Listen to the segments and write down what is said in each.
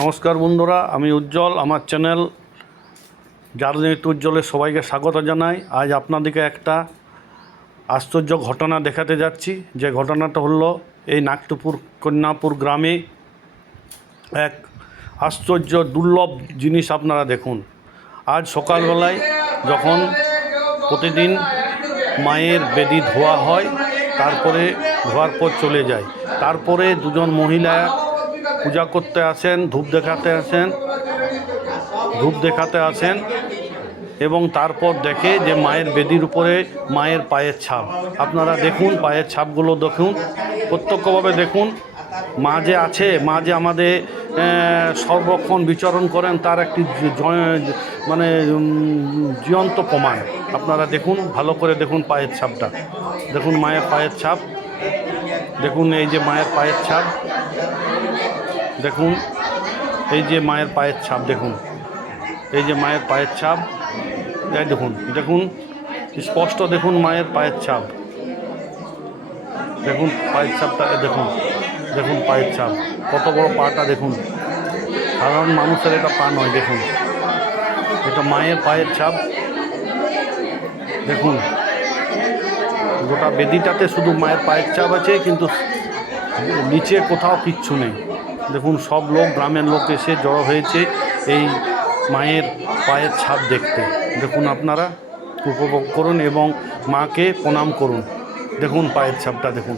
নমস্কার বন্ধুরা, আমি উজ্জ্বল। আমার চ্যানেল জার্নিতে উজ্জ্বলে সবাইকে স্বাগত জানাই। আজ আপনাদেরকে একটা আশ্চর্য ঘটনা দেখাতে যাচ্ছি। যে ঘটনাটা হলো এই নাগটুপুর কন্যাপুর গ্রামে এক আশ্চর্য দুর্লভ জিনিস। আপনারা দেখুন, আজ সকালবেলায় যখন প্রতিদিন মায়ের বেদি ধোয়া হয়, তারপরে ধোয়ার পর চলে যায়, তারপরে দুজন মহিলা পূজা করতে আসেন, ধূপ দেখাতে আসেন এবং তারপর দেখে যে মায়ের বেদির উপরে মায়ের পায়ের ছাপ। আপনারা দেখুন, পায়ের ছাপগুলো দেখুন, প্রত্যক্ষভাবে দেখুন। মা যে আছে, মা যে আমাদের সর্বক্ষণ বিচরণ করেন, তার একটি জীবন্ত প্রমাণ। আপনারা দেখুন, ভালো করে দেখুন পায়ের ছাপটা। দেখুন মায়ের পায়ের ছাপ, দেখুন এই যে মায়ের পায়ের ছাপ, দেখুন এই যে মায়ের পায়ের ছাপ, দেখুন এই যে মায়ের পায়ের ছাপ, এই দেখুন দেখুন স্পষ্ট দেখুন মায়ের পায়ের ছাপ। দেখুন পায়ের ছাপটা, দেখুন দেখুন পায়ের ছাপ, কত বড় পাটা দেখুন। সাধারণ মানুষের এটা পা নয়, দেখুন এটা মায়ের পায়ের ছাপ। দেখুন গোটা বেদিটাতে শুধু মায়ের পায়ের ছাপ আছে, কিন্তু নিচে কোথাও কিচ্ছু নেই। দেখুন সব লোক, গ্রামের লোক এসে জড়ো হয়েছে এই মায়ের পায়ের ছাপ দেখতে। দেখুন আপনারা উপভোগ করুন এবং মাকে প্রণাম করুন। দেখুন পায়ের ছাপটা, দেখুন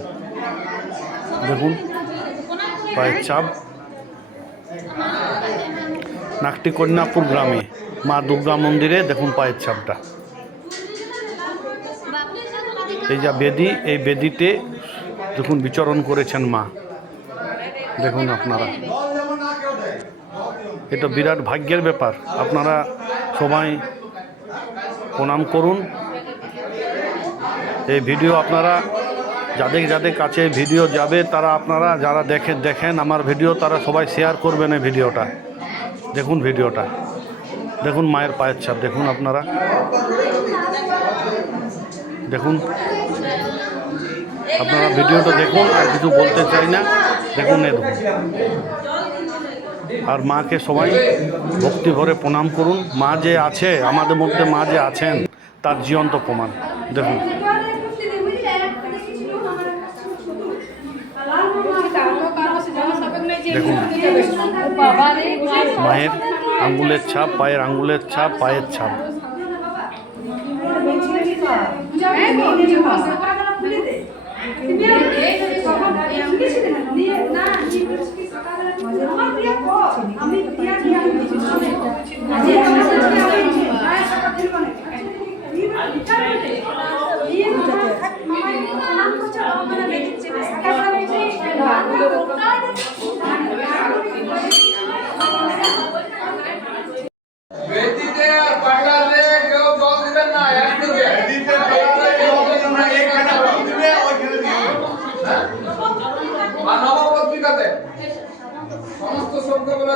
দেখুন পায়ের ছাপ। নাগটি কন্যাপুর গ্রামে মা দুর্গা মন্দিরে দেখুন পায়ের ছাপটা। এই যা বেদি, এই বেদিতে দেখুন বিচরণ করেছেন মা। দেখুন আপনারা, এটা বিরাট ভাগ্যের ব্যাপার। আপনারা সবাই প্রণাম করুন। এই ভিডিও আপনারা যাদের কাছে ভিডিও যাবে, তারা আপনারা যারা দেখেন আমার ভিডিও, তারা সবাই শেয়ার করবেন এই ভিডিওটা। দেখুন ভিডিওটা, দেখুন মায়ের পায়ের ছাপ, দেখুন আপনারা দেখুন, আপনারা ভিডিওটা দেখুন। আর কিছু বলতে চাই না, দেখুন এ দেখুন। আর মাকে সবাই ভক্তি ভরে প্রণাম করুন। মা যে আছে আমাদের মধ্যে, মা যে আছেন তার জীবন্ত প্রমাণ। দেখুন দেখুন মায়ের আঙ্গুলের ছাপ, পায়ের আঙ্গুলের ছাপ, পায়ের ছাপ। সমস্ত শব্দগুলো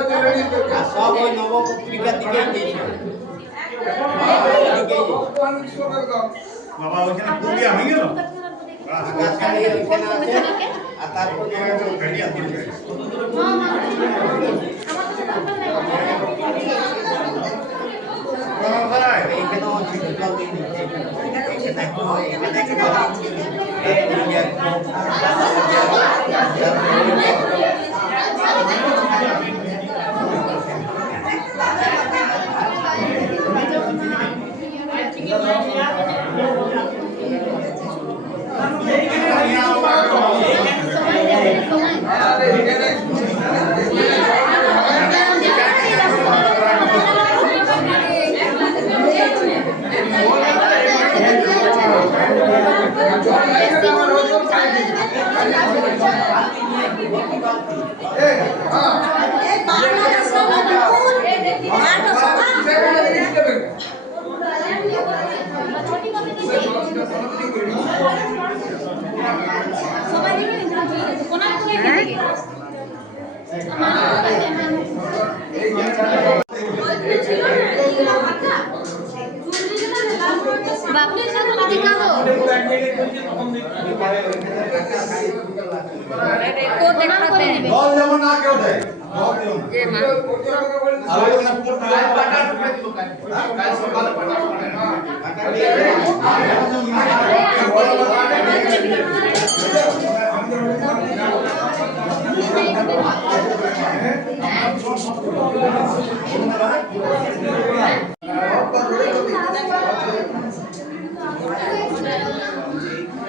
সব ওই নবপত্রিকা থেকে বাবা ওইখানে পুরিয়া হয়ে গেল। যেমন না কেউ দেয়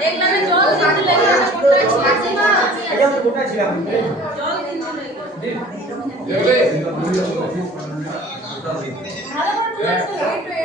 এগুলানে জল দিতে লাগে আছে না এটা তো গোটা ছিল জল দিতে লাগে দেবে ভালো করে